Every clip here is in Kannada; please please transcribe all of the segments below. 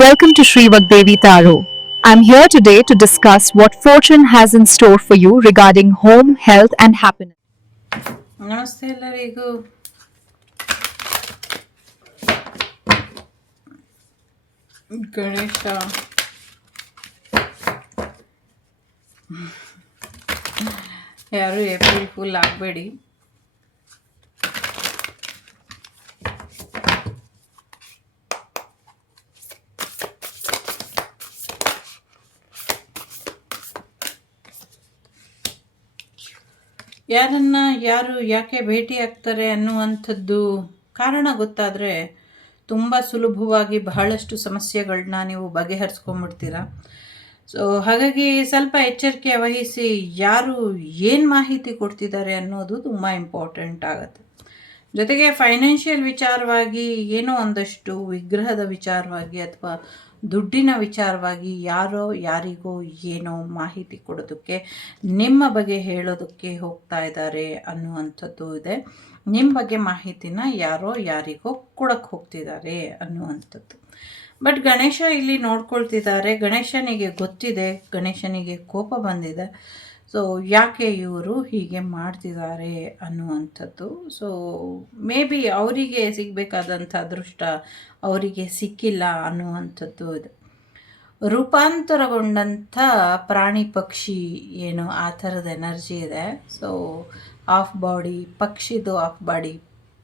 Welcome to Sri Vagdevi Taro. I'm here today to discuss what fortune has in store for you regarding home, health, and happiness. ನಮಸ್ತೆ ಎಲ್ಲರಿಗೂ. ಗಣೇಶ ಯಾರು ಏಪ್ರಿಲ್ ಫುಲ್ ಆಗಬೇಡಿ. ಯಾರು ಯಾಕೆ ಭೇಟಿ ಆಗ್ತಾರೆ ಅನ್ನುವಂಥದ್ದು ಕಾರಣ ಗೊತ್ತಾದರೆ ತುಂಬ ಸುಲಭವಾಗಿ ಬಹಳಷ್ಟು ಸಮಸ್ಯೆಗಳನ್ನ ನೀವು ಬಗೆಹರಿಸ್ಕೊಂಡ್ಬಿಡ್ತೀರ. ಸೊ ಹಾಗಾಗಿ ಸ್ವಲ್ಪ ಎಚ್ಚರಿಕೆ ವಹಿಸಿ ಯಾರು ಏನು ಮಾಹಿತಿ ಕೊಡ್ತಿದ್ದಾರೆ ಅನ್ನೋದು ತುಂಬ ಇಂಪಾರ್ಟೆಂಟ್ ಆಗುತ್ತೆ. ಜೊತೆಗೆ ಫೈನಾನ್ಷಿಯಲ್ ವಿಚಾರವಾಗಿ ಏನೋ ಒಂದಷ್ಟು ವಿಗ್ರಹದ ವಿಚಾರವಾಗಿ ಅಥವಾ ದುಡ್ಡಿನ ವಿಚಾರವಾಗಿ ಯಾರೋ ಯಾರಿಗೋ ಏನೋ ಮಾಹಿತಿ ಕೊಡೋದಕ್ಕೆ, ನಿಮ್ಮ ಬಗ್ಗೆ ಹೇಳೋದಕ್ಕೆ ಹೋಗ್ತಾ ಇದ್ದಾರೆ ಅನ್ನುವಂಥದ್ದು ಇದೆ. ನಿಮ್ಮ ಬಗ್ಗೆ ಮಾಹಿತಿನ ಯಾರೋ ಯಾರಿಗೋ ಕೊಡಕ್ಕೆ ಹೋಗ್ತಿದ್ದಾರೆ ಅನ್ನುವಂಥದ್ದು. ಬಟ್ ಗಣೇಶ ಇಲ್ಲಿ ನೋಡ್ಕೊಳ್ತಿದ್ದಾರೆ. ಗಣೇಶನಿಗೆ ಗೊತ್ತಿದೆ, ಗಣೇಶನಿಗೆ ಕೋಪ ಬಂದಿದೆ. ಸೊ ಯಾಕೆ ಇವರು ಹೀಗೆ ಮಾಡ್ತಿದ್ದಾರೆ ಅನ್ನುವಂಥದ್ದು. ಸೊ ಮೇ ಬಿ ಅವರಿಗೆ ಸಿಗಬೇಕಾದಂಥ ಅದೃಷ್ಟ ಅವರಿಗೆ ಸಿಕ್ಕಿಲ್ಲ ಅನ್ನುವಂಥದ್ದು ಇದೆ. ರೂಪಾಂತರಗೊಂಡಂಥ ಪ್ರಾಣಿ ಪಕ್ಷಿ ಏನು ಆ ಥರದ ಎನರ್ಜಿ ಇದೆ. ಸೊ ಆಫ್ ಬಾಡಿ ಪಕ್ಷಿದು, ಆಫ್ ಬಾಡಿ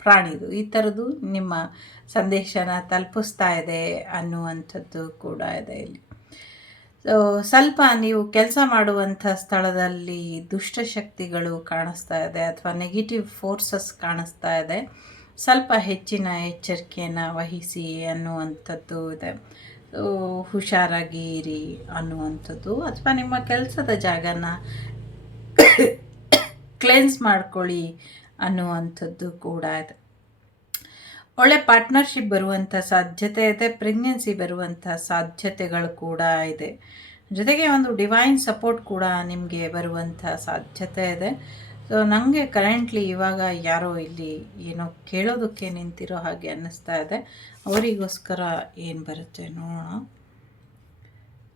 ಪ್ರಾಣಿದು, ಈ ಥರದ್ದು ನಿಮ್ಮ ಸಂದೇಶನ ತಲುಪಿಸ್ತಾ ಇದೆ ಅನ್ನುವಂಥದ್ದು ಕೂಡ ಇದೆ ಇಲ್ಲಿ. ಸೊ ಸ್ವಲ್ಪ ನೀವು ಕೆಲಸ ಮಾಡುವಂಥ ಸ್ಥಳದಲ್ಲಿ ದುಷ್ಟಶಕ್ತಿಗಳು ಕಾಣಿಸ್ತಾ ಇದೆ ಅಥವಾ ನೆಗೆಟಿವ್ ಫೋರ್ಸಸ್ ಕಾಣಿಸ್ತಾ ಇದೆ. ಸ್ವಲ್ಪ ಹೆಚ್ಚಿನ ಎಚ್ಚರಿಕೆಯನ್ನು ವಹಿಸಿ ಅನ್ನುವಂಥದ್ದು ಇದೆ. ಸೊ ಹುಷಾರಾಗಿ ಇರಿ ಅನ್ನುವಂಥದ್ದು, ಅಥವಾ ನಿಮ್ಮ ಕೆಲಸದ ಜಾಗನ ಕ್ಲೆನ್ಸ್ ಮಾಡ್ಕೊಳ್ಳಿ ಅನ್ನುವಂಥದ್ದು ಕೂಡ ಇದೆ. ಒಳ್ಳೆ ಪಾರ್ಟ್ನರ್ಶಿಪ್ ಬರುವಂಥ ಸಾಧ್ಯತೆ ಇದೆ. ಪ್ರೆಗ್ನೆನ್ಸಿ ಬರುವಂಥ ಸಾಧ್ಯತೆಗಳು ಕೂಡ ಇದೆ. ಜೊತೆಗೆ ಒಂದು ಡಿವೈನ್ ಸಪೋರ್ಟ್ ಕೂಡ ನಿಮಗೆ ಬರುವಂಥ ಸಾಧ್ಯತೆ ಇದೆ. ಸೊ ನನಗೆ ಕರೆಂಟ್ಲಿ ಇವಾಗ ಯಾರೋ ಇಲ್ಲಿ ಏನೋ ಕೇಳೋದಕ್ಕೆ ನಿಂತಿರೋ ಹಾಗೆ ಅನ್ನಿಸ್ತಾ ಇದೆ. ಅವರಿಗೋಸ್ಕರ ಏನು ಬರುತ್ತೆ ನೋಡೋಣ.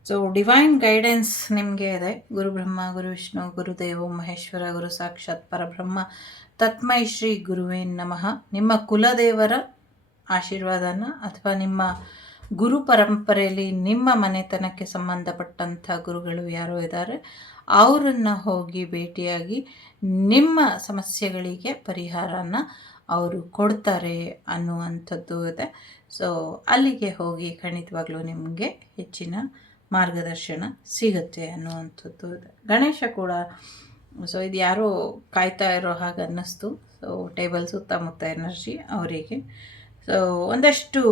ಸೊ ಡಿವೈನ್ ಗೈಡೆನ್ಸ್ ನಿಮಗೆ ಇದೆ. ಗುರು ಬ್ರಹ್ಮ, ಗುರು ವಿಷ್ಣು, ಗುರುದೇವ ಮಹೇಶ್ವರ, ಗುರು ಸಾಕ್ಷಾತ್ ಪರಬ್ರಹ್ಮ, ತತ್ಮೈ ಶ್ರೀ ಗುರುವೇ ನಮಃ. ನಿಮ್ಮ ಕುಲದೇವರ ಆಶೀರ್ವಾದನ ಅಥವಾ ನಿಮ್ಮ ಗುರು ಪರಂಪರೆಯಲ್ಲಿ ನಿಮ್ಮ ಮನೆತನಕ್ಕೆ ಸಂಬಂಧಪಟ್ಟಂಥ ಗುರುಗಳು ಯಾರೋ ಇದ್ದಾರೆ, ಅವರನ್ನು ಹೋಗಿ ಭೇಟಿಯಾಗಿ ನಿಮ್ಮ ಸಮಸ್ಯೆಗಳಿಗೆ ಪರಿಹಾರನ ಅವರು ಕೊಡ್ತಾರೆ ಅನ್ನುವಂಥದ್ದು ಇದೆ. ಸೊ ಅಲ್ಲಿಗೆ ಹೋಗಿ ಖಂಡಿತವಾಗ್ಲೂ ನಿಮಗೆ ಹೆಚ್ಚಿನ ಮಾರ್ಗದರ್ಶನ ಸಿಗುತ್ತೆ ಅನ್ನುವಂಥದ್ದು ಇದೆ. ಗಣೇಶ ಕೂಡ ಸೊ ಇದು ಯಾರೋ ಕಾಯ್ತಾ ಇರೋ ಹಾಗೆ ಅನ್ನಿಸ್ತು. ಸೊ ಟೇಬಲ್ ಸುತ್ತಮುತ್ತ ಎನರ್ಜಿ ಅವರಿಗೆ. ಸೊ ಒಂದಷ್ಟು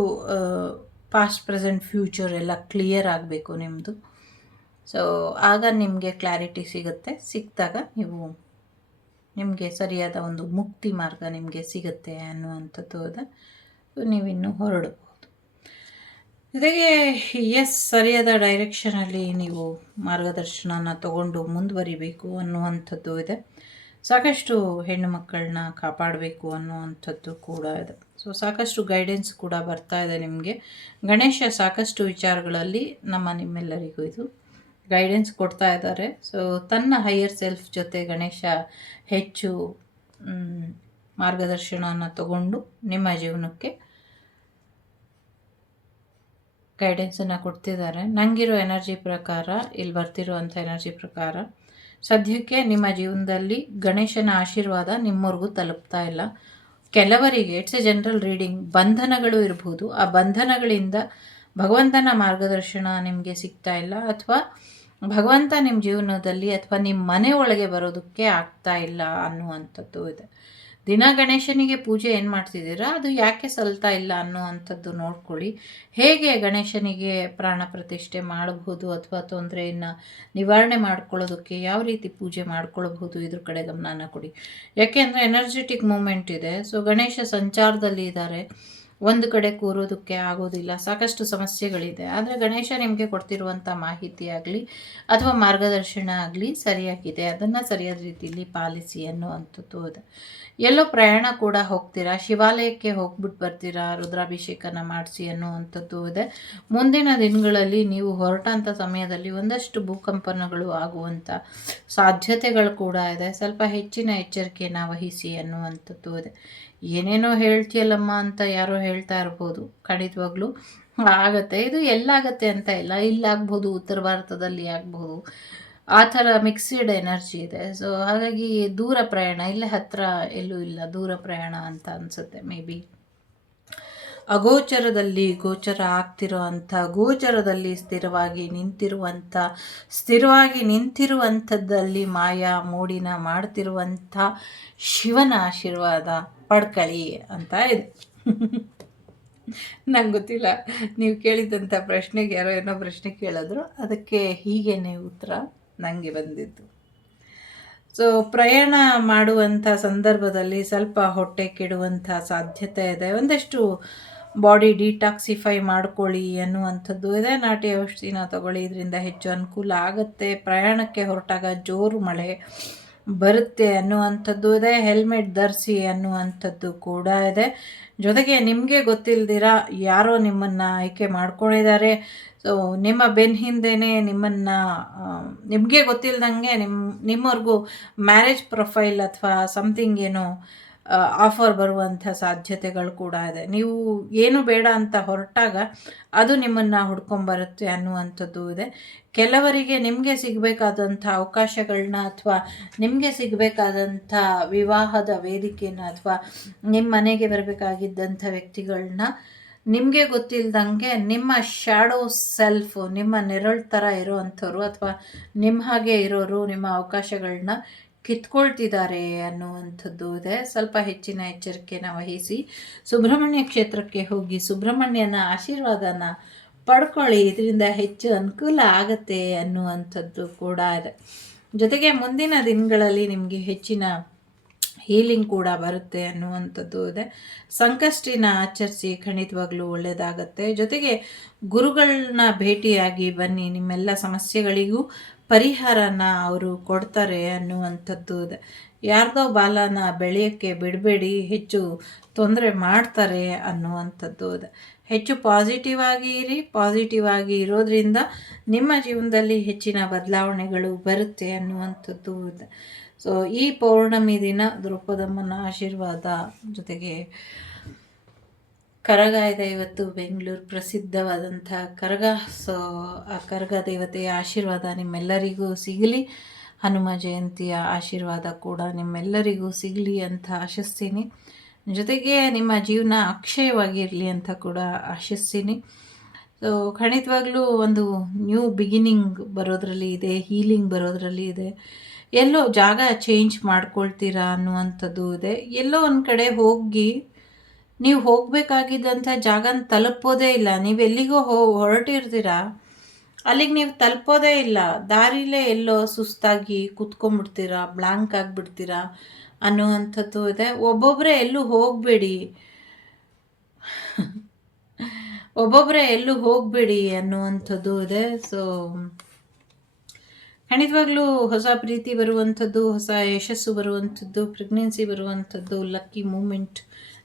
ಪಾಸ್ಟ್ ಪ್ರೆಸೆಂಟ್ ಫ್ಯೂಚರ್ ಎಲ್ಲ ಕ್ಲಿಯರ್ ಆಗಬೇಕು ನಿಮ್ಮದು. ಸೊ ಆಗ ನಿಮಗೆ ಕ್ಲಾರಿಟಿ ಸಿಗುತ್ತೆ. ಸಿಕ್ಕಿದಾಗ ನಿಮಗೆ ಸರಿಯಾದ ಒಂದು ಮುಕ್ತಿ ಮಾರ್ಗ ನಿಮಗೆ ಸಿಗುತ್ತೆ ಅನ್ನುವಂಥದ್ದು ಇದೆ. ನೀವಿನ್ನೂ ಹೊರಡಬಹುದು. ಜೊತೆಗೆ ಸರಿಯಾದ ಡೈರೆಕ್ಷನಲ್ಲಿ ನೀವು ಮಾರ್ಗದರ್ಶನನ ತಗೊಂಡು ಮುಂದುವರಿಬೇಕು ಅನ್ನುವಂಥದ್ದು ಇದೆ. ಸಾಕಷ್ಟು ಹೆಣ್ಣು ಮಕ್ಕಳನ್ನ ಕಾಪಾಡಬೇಕು ಅನ್ನುವಂಥದ್ದು ಕೂಡ ಇದೆ. ಸೊ ಸಾಕಷ್ಟು ಗೈಡೆನ್ಸ್ ಕೂಡ ಬರ್ತಾ ಇದೆ ನಿಮಗೆ. ಗಣೇಶ ಸಾಕಷ್ಟು ವಿಚಾರಗಳಲ್ಲಿ ನಿಮ್ಮೆಲ್ಲರಿಗೂ ಇದು ಗೈಡೆನ್ಸ್ ಕೊಡ್ತಾ ಇದ್ದಾರೆ. ಸೊ ತನ್ನ ಹೈಯರ್ ಸೆಲ್ಫ್ ಜೊತೆ ಗಣೇಶ ಹೆಚ್ಚು ಮಾರ್ಗದರ್ಶನನ ತಗೊಂಡು ನಿಮ್ಮ ಜೀವನಕ್ಕೆ ಗೈಡೆನ್ಸನ್ನು ಕೊಡ್ತಿದ್ದಾರೆ. ನನಗಿರೋ ಎನರ್ಜಿ ಪ್ರಕಾರ, ಇಲ್ಲಿ ಬರ್ತಿರುವಂಥ ಎನರ್ಜಿ ಪ್ರಕಾರ ಸದ್ಯಕ್ಕೆ ನಿಮ್ಮ ಜೀವನದಲ್ಲಿ ಗಣೇಶನ ಆಶೀರ್ವಾದ ನಿಮ್ಮವ್ರಿಗೂ ತಲುಪ್ತಾ ಇಲ್ಲ. ಕೆಲವರಿಗೆ ಇಟ್ಸ್ ಎ ಜನರಲ್ ರೀಡಿಂಗ್, ಬಂಧನಗಳು ಇರ್ಬೋದು. ಆ ಬಂಧನಗಳಿಂದ ಭಗವಂತನ ಮಾರ್ಗದರ್ಶನ ನಿಮಗೆ ಸಿಗ್ತಾ ಇಲ್ಲ, ಅಥವಾ ಭಗವಂತ ನಿಮ್ಮ ಜೀವನದಲ್ಲಿ ಅಥವಾ ನಿಮ್ಮ ಮನೆ ಒಳಗೆ ಬರೋದಕ್ಕೆ ಆಗ್ತಾ ಇಲ್ಲ ಅನ್ನುವಂಥದ್ದು ಇದೆ. ದಿನ ಗಣೇಶನಿಗೆ ಪೂಜೆ ಏನು ಮಾಡ್ತಿದ್ದೀರಾ, ಅದು ಯಾಕೆ ಸಲ್ತಾ ಇಲ್ಲ ಅನ್ನುವಂಥದ್ದು ನೋಡ್ಕೊಳ್ಳಿ. ಹೇಗೆ ಗಣೇಶನಿಗೆ ಪ್ರಾಣ ಪ್ರತಿಷ್ಠೆ ಮಾಡಬಹುದು ಅಥವಾ ತೊಂದರೆಯನ್ನು ನಿವಾರಣೆ ಮಾಡ್ಕೊಳ್ಳೋದಕ್ಕೆ ಯಾವ ರೀತಿ ಪೂಜೆ ಮಾಡ್ಕೊಳ್ಬಹುದು, ಇದ್ರ ಕಡೆ ಗಮನನ ಕೊಡಿ. ಯಾಕೆ ಅಂದರೆ ಎನರ್ಜೆಟಿಕ್ ಮೂಮೆಂಟ್ ಇದೆ. ಸೊ ಗಣೇಶ ಸಂಚಾರದಲ್ಲಿ ಇದ್ದಾರೆ. ಒಂದು ಕಡೆ ಕೂರೋದಕ್ಕೆ ಆಗೋದಿಲ್ಲ, ಸಾಕಷ್ಟು ಸಮಸ್ಯೆಗಳಿದೆ. ಆದರೆ ಗಣೇಶ ನಿಮಗೆ ಕೊಡ್ತಿರುವಂಥ ಮಾಹಿತಿ ಆಗಲಿ ಅಥವಾ ಮಾರ್ಗದರ್ಶನ ಆಗಲಿ ಸರಿಯಾಗಿದೆ, ಅದನ್ನು ಸರಿಯಾದ ರೀತಿಯಲ್ಲಿ ಪಾಲಿಸಿ ಅನ್ನುವಂಥದ್ದು ಇದೆ. ಎಲ್ಲೋ ಪ್ರಯಾಣ ಕೂಡ ಹೋಗ್ತೀರಾ, ಶಿವಾಲಯಕ್ಕೆ ಹೋಗ್ಬಿಟ್ಟು ಬರ್ತೀರಾ, ರುದ್ರಾಭಿಷೇಕನ ಮಾಡಿಸಿ ಅನ್ನುವಂಥದ್ದು ಇದೆ. ಮುಂದಿನ ದಿನಗಳಲ್ಲಿ ನೀವು ಹೊರಟಂಥ ಸಮಯದಲ್ಲಿ ಒಂದಷ್ಟು ಭೂಕಂಪನಗಳು ಆಗುವಂಥ ಸಾಧ್ಯತೆಗಳು ಕೂಡ ಇದೆ. ಸ್ವಲ್ಪ ಹೆಚ್ಚಿನ ಎಚ್ಚರಿಕೆಯನ್ನು ವಹಿಸಿ ಅನ್ನುವಂಥದ್ದು ಇದೆ. ಏನೇನೋ ಹೇಳ್ತೀಯಲ್ಲಮ್ಮ ಅಂತ ಯಾರೋ ಹೇಳ್ತಾ ಇರ್ಬೋದು, ಖಂಡಿತವಾಗ್ಲೂ ಆಗತ್ತೆ. ಇದು ಎಲ್ಲಾಗತ್ತೆ ಅಂತ ಇಲ್ಲ, ಇಲ್ಲಾಗ್ಬೋದು, ಉತ್ತರ ಭಾರತದಲ್ಲಿ ಆಗ್ಬೋದು, ಆ ಥರ ಮಿಕ್ಸ್ಡ್ ಎನರ್ಜಿ ಇದೆ. ಸೊ ಹಾಗಾಗಿ ದೂರ ಪ್ರಯಾಣ, ಇಲ್ಲೇ ಹತ್ತಿರ ಎಲ್ಲೂ ಇಲ್ಲ, ದೂರ ಪ್ರಯಾಣ ಅಂತ ಅನಿಸುತ್ತೆ. ಮೇ ಬಿ ಅಗೋಚರದಲ್ಲಿ ಗೋಚರ ಆಗ್ತಿರೋ ಅಂಥ, ಗೋಚರದಲ್ಲಿ ಸ್ಥಿರವಾಗಿ ನಿಂತಿರುವಂಥದ್ದಲ್ಲಿ ಮಾಯಾ ಮೋಡಿನ ಮಾಡ್ತಿರುವಂಥ ಶಿವನ ಆಶೀರ್ವಾದ ಪಡ್ಕಳಿ ಅಂತ ಇದೆ. ನಂಗೆ ಗೊತ್ತಿಲ್ಲ, ನೀವು ಕೇಳಿದಂಥ ಪ್ರಶ್ನೆಗೆ ಯಾರೋ ಏನೋ ಪ್ರಶ್ನೆ ಕೇಳಿದ್ರು, ಅದಕ್ಕೆ ಹೀಗೇನೆ ಉತ್ತರ ನನಗೆ ಬಂದಿದ್ದು. ಸೊ ಪ್ರಯಾಣ ಮಾಡುವಂಥ ಸಂದರ್ಭದಲ್ಲಿ ಸ್ವಲ್ಪ ಹೊಟ್ಟೆ ಕೆಡುವಂಥ ಸಾಧ್ಯತೆ ಇದೆ. ಒಂದಷ್ಟು ಬಾಡಿ ಡಿಟಾಕ್ಸಿಫೈ ಮಾಡ್ಕೊಳ್ಳಿ ಅನ್ನುವಂಥದ್ದು ಇದೆ. ನಾಟಿ ಔಷಧಿನ ತಗೊಳ್ಳಿ, ಇದರಿಂದ ಹೆಚ್ಚು ಅನುಕೂಲ ಆಗುತ್ತೆ. ಪ್ರಯಾಣಕ್ಕೆ ಹೊರಟಾಗ ಜೋರು ಮಳೆ ಬರುತ್ತೆ ಅನ್ನುವಂಥದ್ದು ಇದೆ. ಹೆಲ್ಮೆಟ್ ಧರಿಸಿ ಅನ್ನುವಂಥದ್ದು ಕೂಡ ಇದೆ. ಜೊತೆಗೆ ನಿಮಗೆ ಗೊತ್ತಿಲ್ದಿರ ಯಾರೋ ನಿಮ್ಮನ್ನು ಆಯ್ಕೆ ಮಾಡ್ಕೊಂಡಿದ್ದಾರೆ. ಸೊ ನಿಮ್ಮ ಬೆನ್ನ ಹಿಂದೆಯೇ ನಿಮಗೆ ಗೊತ್ತಿಲ್ದಂಗೆ ನಿಮ್ಮವ್ರಿಗೂ ಮ್ಯಾರೇಜ್ ಪ್ರೊಫೈಲ್ ಅಥವಾ ಸಮಥಿಂಗ್ ಏನೋ ಆಫರ್ ಬರುವಂಥ ಸಾಧ್ಯತೆಗಳು ಕೂಡ ಇದೆ. ನೀವು ಏನು ಬೇಡ ಅಂತ ಹೊರಟಾಗ ಅದು ನಿಮ್ಮನ್ನು ಹುಡ್ಕೊಂಬರುತ್ತೆ ಅನ್ನುವಂಥದ್ದು ಇದೆ. ಕೆಲವರಿಗೆ ನಿಮಗೆ ಸಿಗಬೇಕಾದಂಥ ಅವಕಾಶಗಳನ್ನ ಅಥವಾ ನಿಮಗೆ ಸಿಗಬೇಕಾದಂಥ ವಿವಾಹದ ವೇದಿಕೆನ ಅಥವಾ ನಿಮ್ಮ ಮನೆಗೆ ಬರಬೇಕಾಗಿದ್ದಂಥ ವ್ಯಕ್ತಿಗಳನ್ನ ನಿಮಗೆ ಗೊತ್ತಿಲ್ದಂಗೆ ನಿಮ್ಮ ಶ್ಯಾಡೋ ಸೆಲ್ಫ್, ನಿಮ್ಮ ನೆರಳು ಥರ ಇರೋ ಅಂಥವ್ರು ಅಥವಾ ನಿಮ್ಮ ಹಾಗೆ ಇರೋರು ನಿಮ್ಮ ಅವಕಾಶಗಳನ್ನ ಕಿತ್ಕೊಳ್ತಿದ್ದಾರೆ ಅನ್ನುವಂಥದ್ದು ಇದೆ. ಸ್ವಲ್ಪ ಹೆಚ್ಚಿನ ಎಚ್ಚರಿಕೆನ ವಹಿಸಿ ಸುಬ್ರಹ್ಮಣ್ಯ ಕ್ಷೇತ್ರಕ್ಕೆ ಹೋಗಿ ಸುಬ್ರಹ್ಮಣ್ಯನ ಆಶೀರ್ವಾದನ ಪಡ್ಕೊಳ್ಳಿ, ಇದರಿಂದ ಹೆಚ್ಚು ಅನುಕೂಲ ಆಗತ್ತೆ ಅನ್ನುವಂಥದ್ದು ಕೂಡ ಇದೆ. ಜೊತೆಗೆ ಮುಂದಿನ ದಿನಗಳಲ್ಲಿ ನಿಮಗೆ ಹೆಚ್ಚಿನ ಹೀಲಿಂಗ್ ಕೂಡ ಬರುತ್ತೆ ಅನ್ನುವಂಥದ್ದು ಇದೆ. ಸಂಕಷ್ಟಿನ ಆಚರಿಸಿ, ಖಂಡಿತವಾಗ್ಲೂ ಒಳ್ಳೆಯದಾಗತ್ತೆ. ಜೊತೆಗೆ ಗುರುಗಳನ್ನ ಭೇಟಿಯಾಗಿ ಬನ್ನಿ, ನಿಮ್ಮೆಲ್ಲ ಸಮಸ್ಯೆಗಳಿಗೂ ಪರಿಹಾರನ ಅವರು ಕೊಡ್ತಾರೆ ಅನ್ನುವಂಥದ್ದು ಇದೆ. ಯಾರ್ದೋ ಬಾಲನ ಬೆಳೆಯೋಕ್ಕೆ ಬಿಡಬೇಡಿ, ಹೆಚ್ಚು ತೊಂದರೆ ಮಾಡ್ತಾರೆ ಅನ್ನುವಂಥದ್ದು ಇದೆ. ಹೆಚ್ಚು ಪಾಸಿಟಿವ್ ಆಗಿ ಇರೋದ್ರಿಂದ ನಿಮ್ಮ ಜೀವನದಲ್ಲಿ ಹೆಚ್ಚಿನ ಬದಲಾವಣೆಗಳು ಬರುತ್ತೆ ಅನ್ನುವಂಥದ್ದು ಇದೆ. ಸೊ ಈ ಪೌರ್ಣಮಿ ದಿನ ದ್ರೌಪದಮ್ಮನ ಆಶೀರ್ವಾದ, ಜೊತೆಗೆ ಕರಗ ಇದೆ ಇವತ್ತು, ಬೆಂಗಳೂರು ಪ್ರಸಿದ್ಧವಾದಂಥ ಕರಗ. ಸೊ ಆ ಕರಗ ದೇವತೆಯ ಆಶೀರ್ವಾದ ನಿಮ್ಮೆಲ್ಲರಿಗೂ ಸಿಗಲಿ, ಹನುಮ ಜಯಂತಿಯ ಆಶೀರ್ವಾದ ಕೂಡ ನಿಮ್ಮೆಲ್ಲರಿಗೂ ಸಿಗಲಿ ಅಂತ ಆಶಿಸ್ತೀನಿ. ಜೊತೆಗೆ ನಿಮ್ಮ ಜೀವನ ಅಕ್ಷಯವಾಗಿರಲಿ ಅಂತ ಕೂಡ ಆಶಿಸ್ತೀನಿ. ಸೊ ಖಂಡಿತವಾಗ್ಲೂ ಒಂದು ನ್ಯೂ ಬಿಗಿನಿಂಗ್ ಬರೋದ್ರಲ್ಲಿ ಇದೆ, ಹೀಲಿಂಗ್ ಬರೋದ್ರಲ್ಲಿ ಇದೆ. ಎಲ್ಲೋ ಜಾಗ ಚೇಂಜ್ ಮಾಡ್ಕೊಳ್ತೀರಾ ಅನ್ನುವಂಥದ್ದು ಇದೆ. ಎಲ್ಲೋ ಒಂದು ಕಡೆ ಹೋಗಿ ನೀವು ಹೋಗಬೇಕಾಗಿದ್ದಂಥ ಜಾಗನ ತಲುಪೋದೇ ಇಲ್ಲ, ನೀವೆಲ್ಲಿಗೋ ಹೊರಟಿರ್ತೀರಾ, ಅಲ್ಲಿಗೆ ನೀವು ತಲುಪೋದೇ ಇಲ್ಲ, ದಾರಿಲೇ ಎಲ್ಲೋ ಸುಸ್ತಾಗಿ ಕೂತ್ಕೊಂಡ್ಬಿಡ್ತೀರಾ, ಬ್ಲ್ಯಾಂಕ್ ಆಗಿಬಿಡ್ತೀರಾ ಅನ್ನುವಂಥದ್ದು ಇದೆ. ಒಬ್ಬೊಬ್ಬರೇ ಎಲ್ಲೂ ಹೋಗಬೇಡಿ ಅನ್ನುವಂಥದ್ದು ಇದೆ. ಸೊ ಖಂಡಿತವಾಗ್ಲೂ ಹೊಸ ಪ್ರೀತಿ ಬರುವಂಥದ್ದು, ಹೊಸ ಯಶಸ್ಸು ಬರುವಂಥದ್ದು, ಪ್ರೆಗ್ನೆನ್ಸಿ ಬರುವಂಥದ್ದು, ಲಕ್ಕಿ ಮೂಮೆಂಟ್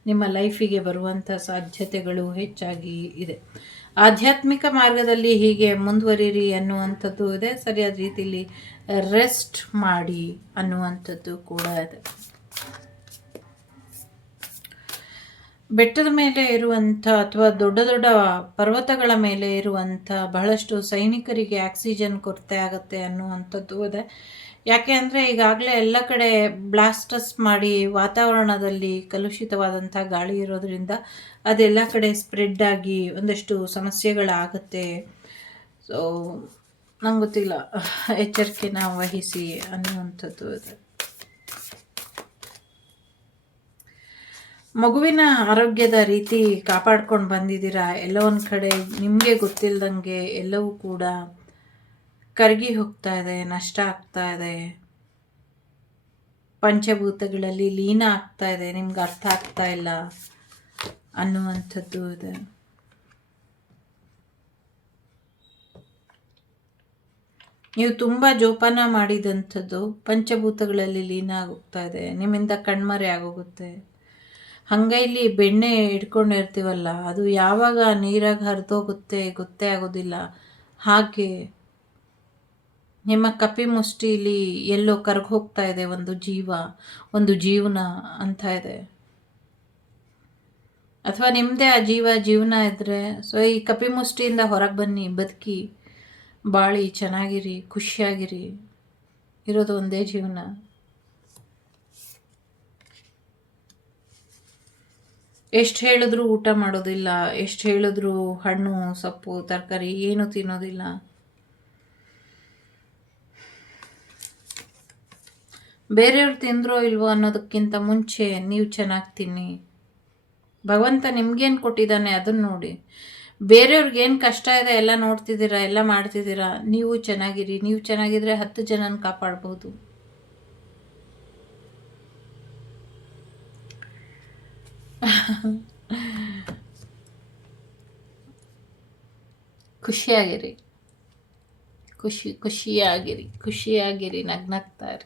ನಿಮ್ಮ ಲೈಫಿಗೆ ಬರುವಂಥ ಸಾಧ್ಯತೆಗಳು ಹೆಚ್ಚಾಗಿ ಇದೆ. ಆಧ್ಯಾತ್ಮಿಕ ಮಾರ್ಗದಲ್ಲಿ ಹೀಗೆ ಮುಂದುವರಿರಿ ಅನ್ನುವಂಥದ್ದು ಇದೆ. ಸರಿಯಾದ ರೀತಿಯಲ್ಲಿ ರೆಸ್ಟ್ ಮಾಡಿ ಅನ್ನುವಂಥದ್ದು ಕೂಡ ಇದೆ. ಬೆಟ್ಟದ ಮೇಲೆ ಇರುವಂಥ ಅಥವಾ ದೊಡ್ಡ ದೊಡ್ಡ ಪರ್ವತಗಳ ಮೇಲೆ ಇರುವಂಥ ಬಹಳಷ್ಟು ಸೈನಿಕರಿಗೆ ಆಕ್ಸಿಜನ್ ಕೊರತೆ ಆಗುತ್ತೆ ಅನ್ನುವಂಥದ್ದು ಇದೆ. ಯಾಕೆ ಅಂದರೆ ಈಗಾಗಲೇ ಎಲ್ಲ ಕಡೆ ಬ್ಲಾಸ್ಟಸ್ ಮಾಡಿ ವಾತಾವರಣದಲ್ಲಿ ಕಲುಷಿತವಾದಂಥ ಗಾಳಿ ಇರೋದ್ರಿಂದ ಅದೆಲ್ಲ ಕಡೆ ಸ್ಪ್ರೆಡ್ ಆಗಿ ಒಂದಷ್ಟು ಸಮಸ್ಯೆಗಳಾಗುತ್ತೆ. ಸೊ ನಂಗೆ ಗೊತ್ತಿಲ್ಲ, ಎಚ್ಚರಿಕೆನ ವಹಿಸಿ ಅನ್ನುವಂಥದ್ದು ಇದೆ. ಮಗುವಿನ ಆರೋಗ್ಯದ ರೀತಿ ಕಾಪಾಡ್ಕೊಂಡು ಬಂದಿದ್ದೀರಾ. ಎಲ್ಲೋ ಒಂದು ಕಡೆ ನಿಮಗೆ ಗೊತ್ತಿಲ್ಲದಂಗೆ ಎಲ್ಲವೂ ಕೂಡ ಕರಗಿ ಹೋಗ್ತಾ ಇದೆ, ನಷ್ಟ ಆಗ್ತಾ ಇದೆ, ಪಂಚಭೂತಗಳಲ್ಲಿ ಲೀನ ಆಗ್ತಾ ಇದೆ, ನಿಮ್ಗೆ ಅರ್ಥ ಆಗ್ತಾ ಇಲ್ಲ ಅನ್ನುವಂಥದ್ದು ಇದೆ. ನೀವು ತುಂಬ ಜೋಪಾನ ಮಾಡಿದಂಥದ್ದು ಪಂಚಭೂತಗಳಲ್ಲಿ ಲೀನ ಆಗೋಗ್ತಾ ಇದೆ, ನಿಮ್ಮಿಂದ ಕಣ್ಮರೆ ಆಗೋಗುತ್ತೆ. ಹಂಗೈಲಿ ಬೆಣ್ಣೆ ಇಟ್ಕೊಂಡಿರ್ತೀವಲ್ಲ, ಅದು ಯಾವಾಗ ನೀರಾಗ ಹರಿದೋಗುತ್ತೆ ಗೊತ್ತೇ ಆಗೋದಿಲ್ಲ. ಹಾಗೆ ನಿಮ್ಮ ಕಪಿ ಮುಷ್ಟಿಲಿ ಎಲ್ಲೋ ಕರ್ಗ್ ಹೋಗ್ತಾ ಇದೆ ಒಂದು ಜೀವ, ಒಂದು ಜೀವನ ಅಂತ ಇದೆ. ಅಥವಾ ನಿಮ್ಮದೇ ಆ ಜೀವನ ಇದ್ರೆ, ಸೊ ಈ ಕಪಿ ಮುಷ್ಟಿಯಿಂದ ಹೊರಗೆ ಬನ್ನಿ, ಬದುಕಿ ಬಾಳಿ, ಚೆನ್ನಾಗಿರಿ, ಖುಷಿಯಾಗಿರಿ. ಇರೋದು ಒಂದೇ ಜೀವನ. ಎಷ್ಟು ಹೇಳಿದ್ರು ಊಟ ಮಾಡೋದಿಲ್ಲ, ಎಷ್ಟು ಹೇಳಿದ್ರು ಹಣ್ಣು ಸೊಪ್ಪು ತರಕಾರಿ ಏನು ತಿನ್ನೋದಿಲ್ಲ. ಬೇರೆಯವ್ರು ತಿಂದ್ರೋ ಇಲ್ವೋ ಅನ್ನೋದಕ್ಕಿಂತ ಮುಂಚೆ ನೀವು ಚೆನ್ನಾಗಿ ತಿನ್ನಿ. ಭಗವಂತ ನಿಮ್ಗೇನು ಕೊಟ್ಟಿದ್ದಾನೆ ಅದನ್ನು ನೋಡಿ. ಬೇರೆಯವ್ರಿಗೆ ಏನು ಕಷ್ಟ ಇದೆ ಎಲ್ಲ ನೋಡ್ತಿದ್ದೀರಾ, ಎಲ್ಲ ಮಾಡ್ತಿದ್ದೀರಾ. ನೀವು ಚೆನ್ನಾಗಿರಿ. ನೀವು ಚೆನ್ನಾಗಿದ್ರೆ 10 ಜನನ ಕಾಪಾಡ್ಬೋದು. ಖುಷಿಯಾಗಿರಿ, ಖುಷಿಯಾಗಿರಿ, ನಗ್ನಗ್ತಾರೆ.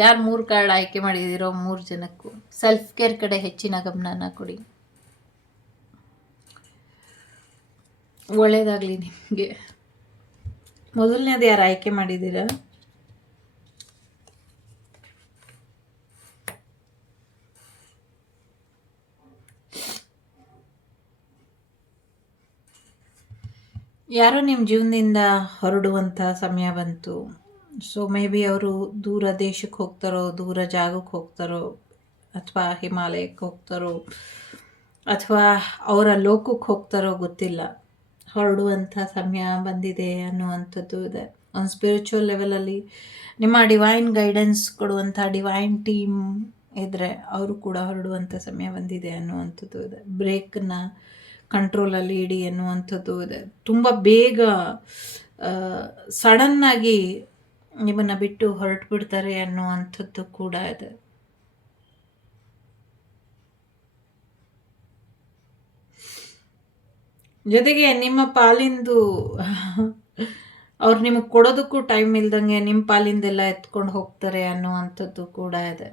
ಯಾರು 3 ಕಾರ್ಡ್ ಆಯ್ಕೆ ಮಾಡಿದಿರೋ 3 ಜನಕ್ಕೂ ಸೆಲ್ಫ್ ಕೇರ್ ಕಡೆ ಹೆಚ್ಚಿನ ಗಮನನ ಕೊಡಿ. ಒಳ್ಳೇದಾಗಲಿ ನಿಮಗೆ. ಮೊದಲನೇದು ಯಾರು ಆಯ್ಕೆ ಮಾಡಿದ್ದೀರಾ? ಯಾರೋ ನಿಮ್ಮ ಜೀವನದಿಂದ ಹೊರಡುವಂಥ ಸಮಯ ಬಂತು. ಸೊ ಮೇ ಬಿ ಅವರು ದೂರ ದೇಶಕ್ಕೆ ಹೋಗ್ತಾರೋ, ದೂರ ಜಾಗಕ್ಕೆ ಹೋಗ್ತಾರೋ, ಅಥವಾ ಹಿಮಾಲಯಕ್ಕೆ ಹೋಗ್ತಾರೋ, ಅಥವಾ ಅವರ ಲೋಕಕ್ಕೆ ಹೋಗ್ತಾರೋ ಗೊತ್ತಿಲ್ಲ. ಹೊರಡುವಂಥ ಸಮಯ ಬಂದಿದೆ ಅನ್ನುವಂಥದ್ದು ಇದೆ. ಒಂದು ಸ್ಪಿರಿಚುವಲ್ ಲೆವೆಲಲ್ಲಿ ನಿಮ್ಮ ಡಿವೈನ್ ಗೈಡೆನ್ಸ್ ಕೊಡುವಂಥ ಡಿವೈನ್ ಟೀಮ್ ಇದ್ದರೆ ಅವರು ಕೂಡ ಹೊರಡುವಂಥ ಸಮಯ ಬಂದಿದೆ ಅನ್ನುವಂಥದ್ದು ಇದೆ. ಬ್ರೇಕನ್ನ ಕಂಟ್ರೋಲಲ್ಲಿ ಇಡಿ ಅನ್ನುವಂಥದ್ದು ಇದೆ. ತುಂಬ ಬೇಗ ಸಡನ್ನಾಗಿ ನಿಮ್ಮನ್ನು ಬಿಟ್ಟು ಹೊರಟು ಬಿಡ್ತಾರೆ ಅನ್ನುವಂಥದ್ದು ಕೂಡ ಇದೆ. ಜೊತೆಗೆ ನಿಮ್ಮ ಪಾಲಿಂದು ಅವ್ರು ನಿಮಗೆ ಕೊಡೋದಕ್ಕೂ ಟೈಮ್ ಇಲ್ದಂಗೆ ನಿಮ್ಮ ಪಾಲಿಂದೆಲ್ಲ ಎತ್ಕೊಂಡು ಹೋಗ್ತಾರೆ ಅನ್ನುವಂಥದ್ದು ಕೂಡ ಇದೆ.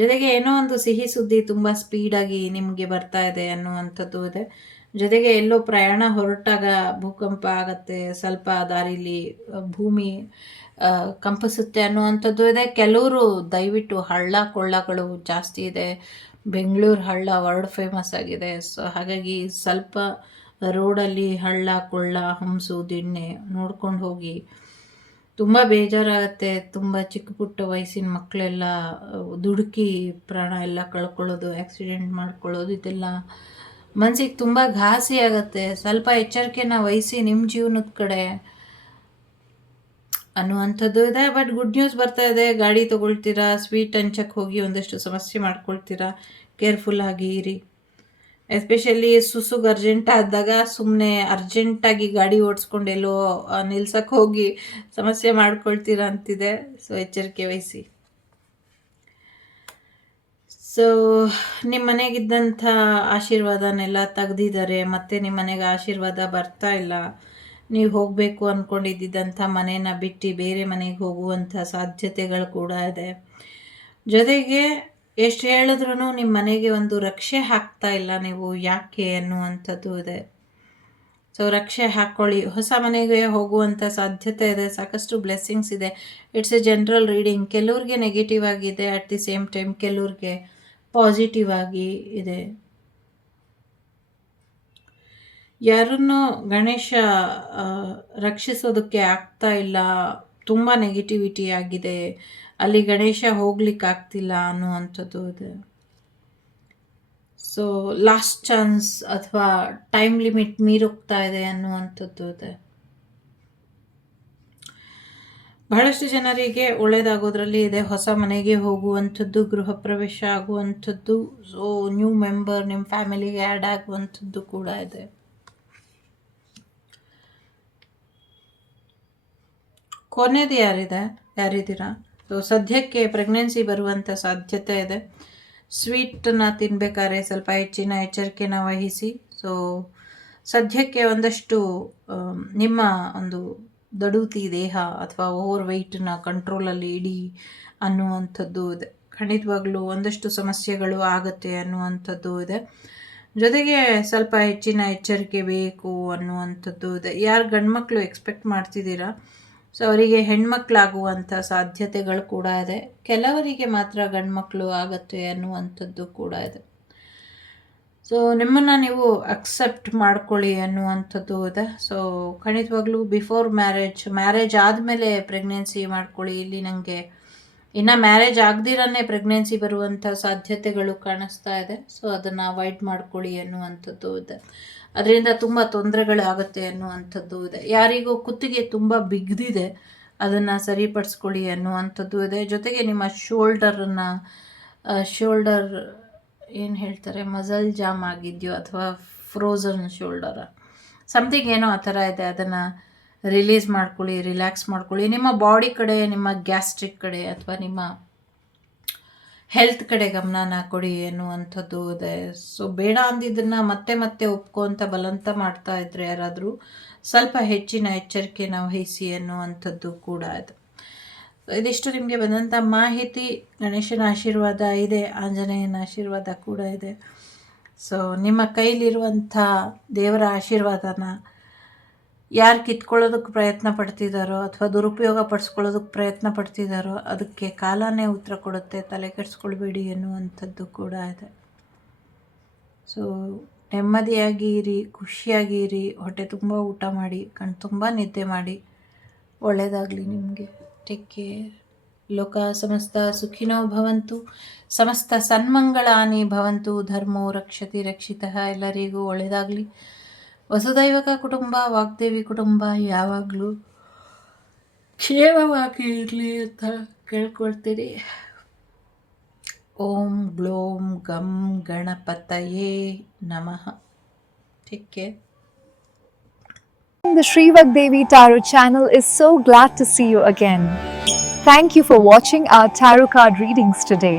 ಜೊತೆಗೆ ಏನೋ ಒಂದು ಸಿಹಿ ಸುದ್ದಿ ತುಂಬ ಸ್ಪೀಡಾಗಿ ನಿಮಗೆ ಬರ್ತಾ ಇದೆ ಅನ್ನುವಂಥದ್ದು ಇದೆ. ಜೊತೆಗೆ ಎಲ್ಲೋ ಪ್ರಯಾಣ ಹೊರಟಾಗ ಭೂಕಂಪ ಆಗತ್ತೆ, ಸ್ವಲ್ಪ ದಾರಿಲಿ ಭೂಮಿ ಕಂಪಿಸುತ್ತೆ ಅನ್ನುವಂಥದ್ದು ಇದೆ. ಕೆಲವರು ದಯವಿಟ್ಟು ಹಳ್ಳ ಕೊಳ್ಳಗಳು ಜಾಸ್ತಿ ಇದೆ. ಬೆಂಗಳೂರು ಹಳ್ಳ ವರ್ಲ್ಡ್ ಫೇಮಸ್ ಆಗಿದೆ. ಸೊ ಹಾಗಾಗಿ ಸ್ವಲ್ಪ ರೋಡಲ್ಲಿ ಹಳ್ಳ ಕೊಳ್ಳ ಹಂಸು ದಿಣ್ಣೆ ನೋಡ್ಕೊಂಡು ಹೋಗಿ. ತುಂಬ ಬೇಜಾರಾಗತ್ತೆ. ತುಂಬ ಚಿಕ್ಕ ಪುಟ್ಟ ವಯಸ್ಸಿನ ಮಕ್ಕಳೆಲ್ಲ ದುಡುಕಿ ಪ್ರಾಣ ಎಲ್ಲ ಕಳ್ಕೊಳ್ಳೋದು, ಆಕ್ಸಿಡೆಂಟ್ ಮಾಡ್ಕೊಳ್ಳೋದು, ಇದೆಲ್ಲ ಮನಸ್ಸಿಗೆ ತುಂಬ ಘಾಸಿ ಆಗುತ್ತೆ. ಸ್ವಲ್ಪ ಎಚ್ಚರಿಕೆನ ವಹಿಸಿ ನಿಮ್ಮ ಜೀವನದ ಕಡೆ ಅನ್ನುವಂಥದ್ದು ಇದೆ. ಬಟ್ ಗುಡ್ ನ್ಯೂಸ್ ಬರ್ತಾ ಇದೆ. ಗಾಡಿ ತೊಗೊಳ್ತೀರಾ, ಸ್ವೀಟ್ ಹಂಚಕ್ಕೆ ಹೋಗಿ ಒಂದಷ್ಟು ಸಮಸ್ಯೆ ಮಾಡ್ಕೊಳ್ತೀರಾ. ಕೇರ್ಫುಲ್ ಆಗಿ ಇರಿ. ಎಸ್ಪೆಷಲಿ ಸುಸುಗ್ ಅರ್ಜೆಂಟ್ ಆದಾಗ ಸುಮ್ಮನೆ ಅರ್ಜೆಂಟಾಗಿ ಗಾಡಿ ಓಡಿಸ್ಕೊಂಡು ಎಲ್ಲೋ ನಿಲ್ಸಕ್ಕೆ ಹೋಗಿ ಸಮಸ್ಯೆ ಮಾಡ್ಕೊಳ್ತೀರಾ ಅಂತಿದೆ. ಸೊ ಎಚ್ಚರಿಕೆ ವಹಿಸಿ. ಸೊ ನಿಮ್ಮ ಮನೆಗಿದ್ದಂಥ ಆಶೀರ್ವಾದನೆಲ್ಲ ತೆಗ್ದಿದ್ದಾರೆ. ಮತ್ತೆ ನಿಮ್ಮ ಮನೆಗೆ ಆಶೀರ್ವಾದ ಬರ್ತಾ ಇಲ್ಲ. ನೀವು ಹೋಗಬೇಕು ಅಂದ್ಕೊಂಡಿದ್ದಂಥ ಮನೇನ ಬಿಟ್ಟು ಬೇರೆ ಮನೆಗೆ ಹೋಗುವಂಥ ಸಾಧ್ಯತೆಗಳು ಕೂಡ ಇದೆ. ಜೊತೆಗೆ ಎಷ್ಟು ಹೇಳಿದ್ರೂ ನಿಮ್ಮ ಮನೆಗೆ ಒಂದು ರಕ್ಷೆ ಹಾಕ್ತಾ ಇಲ್ಲ ನೀವು, ಯಾಕೆ ಅನ್ನುವಂಥದ್ದು ಇದೆ. ಸೊ ರಕ್ಷೆ ಹಾಕ್ಕೊಳ್ಳಿ. ಹೊಸ ಮನೆಗೆ ಹೋಗುವಂಥ ಸಾಧ್ಯತೆ ಇದೆ. ಸಾಕಷ್ಟು ಬ್ಲೆಸ್ಸಿಂಗ್ಸ್ ಇದೆ. It's A general reading. ಕೆಲವ್ರಿಗೆ ನೆಗೆಟಿವ್ ಆಗಿದೆ, ಅಟ್ ದಿ ಸೇಮ್ ಟೈಮ್ ಕೆಲವ್ರಿಗೆ ಪಾಸಿಟಿವ್ ಆಗಿ ಇದೆ. ಯಾರನ್ನು ಗಣೇಶ ರಕ್ಷಿಸೋದಕ್ಕೆ ಆಗ್ತಾ ಇಲ್ಲ, ತುಂಬ ನೆಗೆಟಿವಿಟಿ ಆಗಿದೆ, ಅಲ್ಲಿ ಗಣೇಶ ಹೋಗ್ಲಿಕ್ಕೆ ಆಗ್ತಿಲ್ಲ ಅನ್ನುವಂಥದ್ದು ಇದೆ. ಸೊ ಲಾಸ್ಟ್ ಚಾನ್ಸ್ ಅಥವಾ ಟೈಮ್ ಲಿಮಿಟ್ ಮೀರೋಗ್ತಾ ಇದೆ ಅನ್ನುವಂಥದ್ದು ಇದೆ. ಬಹಳಷ್ಟು ಜನರಿಗೆ ಒಳ್ಳೆಯದಾಗೋದ್ರಲ್ಲಿ ಇದೆ. ಹೊಸ ಮನೆಗೆ ಹೋಗುವಂಥದ್ದು, ಗೃಹ ಪ್ರವೇಶ ಆಗುವಂಥದ್ದು, ಸೊ ನ್ಯೂ ಮೆಂಬರ್ ನಿಮ್ಮ ಫ್ಯಾಮಿಲಿಗೆ ಆ್ಯಡ್ ಆಗುವಂಥದ್ದು ಕೂಡ ಇದೆ. ಕೊನೆಯದು ಯಾರಿದ್ದೀರಾ? ಸೊ ಸದ್ಯಕ್ಕೆ ಪ್ರೆಗ್ನೆನ್ಸಿ ಬರುವಂಥ ಸಾಧ್ಯತೆ ಇದೆ. ಸ್ವೀಟನ್ನು ತಿನ್ನಬೇಕಾದ್ರೆ ಸ್ವಲ್ಪ ಹೆಚ್ಚಿನ ಎಚ್ಚರಿಕೆನ ವಹಿಸಿ. ಸೊ ಸದ್ಯಕ್ಕೆ ಒಂದಷ್ಟು ನಿಮ್ಮ ಒಂದು ದಡುತಿ ದೇಹ ಅಥವಾ ಓವರ್ ವೆಯ್ಟನ್ನ ಕಂಟ್ರೋಲಲ್ಲಿ ಇಡಿ ಅನ್ನುವಂಥದ್ದು ಇದೆ. ಖಂಡಿತವಾಗ್ಲೂ ಒಂದಷ್ಟು ಸಮಸ್ಯೆಗಳು ಆಗುತ್ತೆ ಅನ್ನುವಂಥದ್ದು ಇದೆ. ಜೊತೆಗೆ ಸ್ವಲ್ಪ ಹೆಚ್ಚಿನ ಎಚ್ಚರಿಕೆ ಬೇಕು ಅನ್ನುವಂಥದ್ದು ಇದೆ. ಯಾರು ಗಂಡ್ಮಕ್ಳು ಎಕ್ಸ್ಪೆಕ್ಟ್ ಮಾಡ್ತಿದ್ದೀರಾ, ಸೊ ಅವರಿಗೆ ಹೆಣ್ಮಕ್ಳಾಗುವಂಥ ಸಾಧ್ಯತೆಗಳು ಕೂಡ ಇದೆ. ಕೆಲವರಿಗೆ ಮಾತ್ರ ಗಂಡ್ಮಕ್ಳು ಆಗತ್ತೆ ಅನ್ನುವಂಥದ್ದು ಕೂಡ ಇದೆ. ಸೊ ನಿಮ್ಮನ್ನು ನೀವು ಅಕ್ಸೆಪ್ಟ್ ಮಾಡ್ಕೊಳ್ಳಿ ಅನ್ನುವಂಥದ್ದು ಇದೆ. ಸೊ ಖಂಡಿತವಾಗ್ಲೂ ಬಿಫೋರ್ ಮ್ಯಾರೇಜ್ ಆದಮೇಲೆ ಪ್ರೆಗ್ನೆನ್ಸಿ ಮಾಡ್ಕೊಳ್ಳಿ. ಇಲ್ಲಿ ನನಗೆ ಇನ್ನು ಮ್ಯಾರೇಜ್ ಆಗದಿರೇ ಪ್ರೆಗ್ನೆನ್ಸಿ ಬರುವಂಥ ಸಾಧ್ಯತೆಗಳು ಕಾಣಿಸ್ತಾ ಇದೆ. ಸೊ ಅದನ್ನು ಅವಾಯ್ಡ್ ಮಾಡ್ಕೊಳ್ಳಿ ಅನ್ನುವಂಥದ್ದು ಇದೆ. ಅದರಿಂದ ತುಂಬ ತೊಂದರೆಗಳಾಗುತ್ತೆ ಅನ್ನುವಂಥದ್ದು ಇದೆ. ಯಾರಿಗೂ ಕುತ್ತಿಗೆ ತುಂಬ ಬಿಗ್ದಿದೆ, ಅದನ್ನು ಸರಿಪಡಿಸ್ಕೊಳ್ಳಿ ಅನ್ನುವಂಥದ್ದು ಇದೆ. ಜೊತೆಗೆ ನಿಮ್ಮ ಶೋಲ್ಡರ್ ಏನು ಹೇಳ್ತಾರೆ, ಮಸಲ್ ಜಾಮ್ ಆಗಿದೆಯೋ ಅಥವಾ ಫ್ರೋಝನ್ ಶೋಲ್ಡರ ಸಮಥಿಂಗ್ ಏನೋ ಆ ಥರ ಇದೆ, ಅದನ್ನು ರಿಲೀಸ್ ಮಾಡ್ಕೊಳ್ಳಿ, ರಿಲ್ಯಾಕ್ಸ್ ಮಾಡ್ಕೊಳ್ಳಿ. ನಿಮ್ಮ ಬಾಡಿ ಕಡೆ, ನಿಮ್ಮ ಗ್ಯಾಸ್ಟ್ರಿಕ್ ಕಡೆ ಅಥವಾ ನಿಮ್ಮ ಹೆಲ್ತ್ ಕಡೆ ಗಮನನ ಕೊಡಿ ಅನ್ನುವಂಥದ್ದು ಇದೆ. ಸೊ ಬೇಡ ಅಂದಿದ್ದನ್ನು ಮತ್ತೆ ಮತ್ತೆ ಒಪ್ಕೊಂತ ಬಲವಂತ ಮಾಡ್ತಾ ಇದ್ರೆ ಯಾರಾದರೂ ಸ್ವಲ್ಪ ಹೆಚ್ಚಿನ ಎಚ್ಚರಿಕೆನ ವಹಿಸಿ ಅನ್ನುವಂಥದ್ದು ಕೂಡ ಇದೆ. ಇದಿಷ್ಟು ನಿಮಗೆ ಬಂದಂಥ ಮಾಹಿತಿ. ಗಣೇಶನ ಆಶೀರ್ವಾದ ಇದೆ, ಆಂಜನೇಯನ ಆಶೀರ್ವಾದ ಕೂಡ ಇದೆ. ಸೊ ನಿಮ್ಮ ಕೈಲಿರುವಂಥ ದೇವರ ಆಶೀರ್ವಾದನ ಯಾರು ಕಿತ್ಕೊಳ್ಳೋದಕ್ಕೆ ಪ್ರಯತ್ನ ಪಡ್ತಿದ್ದಾರೋ ಅಥವಾ ದುರುಪಯೋಗ ಪಡಿಸ್ಕೊಳ್ಳೋದಕ್ಕೆ ಪ್ರಯತ್ನ ಪಡ್ತಿದ್ದಾರೋ ಅದಕ್ಕೆ ಕಾಲನೇ ಉತ್ತರ ಕೊಡುತ್ತೆ, ತಲೆ ಕೆಡಿಸ್ಕೊಳ್ಬೇಡಿ ಎನ್ನುವಂಥದ್ದು ಕೂಡ ಇದೆ. ಸೊ ನೆಮ್ಮದಿಯಾಗಿ ಇರಿ, ಖುಷಿಯಾಗಿ ಇರಿ, ಹೊಟ್ಟೆ ತುಂಬ ಊಟ ಮಾಡಿ, ಕಣ್ಣು ತುಂಬ ನಿದ್ದೆ ಮಾಡಿ. ಒಳ್ಳೆಯದಾಗಲಿ ನಿಮಗೆ. Take care. ಲೋಕ ಸಮಸ್ತ ಸುಖಿನೋ ಭವಂತು, ಸಮಸ್ತ ಸನ್ಮಂಗಳಾನಿ ಭವಂತು, ಧರ್ಮೋ ರಕ್ಷತಿ ರಕ್ಷಿತಃ. ಎಲ್ಲರಿಗೂ ಒಳ್ಳೆಯದಾಗಲಿ. ವಸುದೈವಕ ಕುಟುಂಬ, ವಾಗ್ದೇವಿ ಕುಟುಂಬ ಯಾವಾಗಲೂ ಕ್ಷೇಮವಾಗಿ ಇರಲಿ ಅಂತ ಕೇಳ್ಕೊಳ್ತೀರಿ. ಓಂ ಗ್ಲೋಂ ಗಂ ಗಣಪತಯೇ ನಮಃ. Take care. The Sri Vagdevi Tarot channel is so glad to see you again. Thank you for watching our tarot card readings today.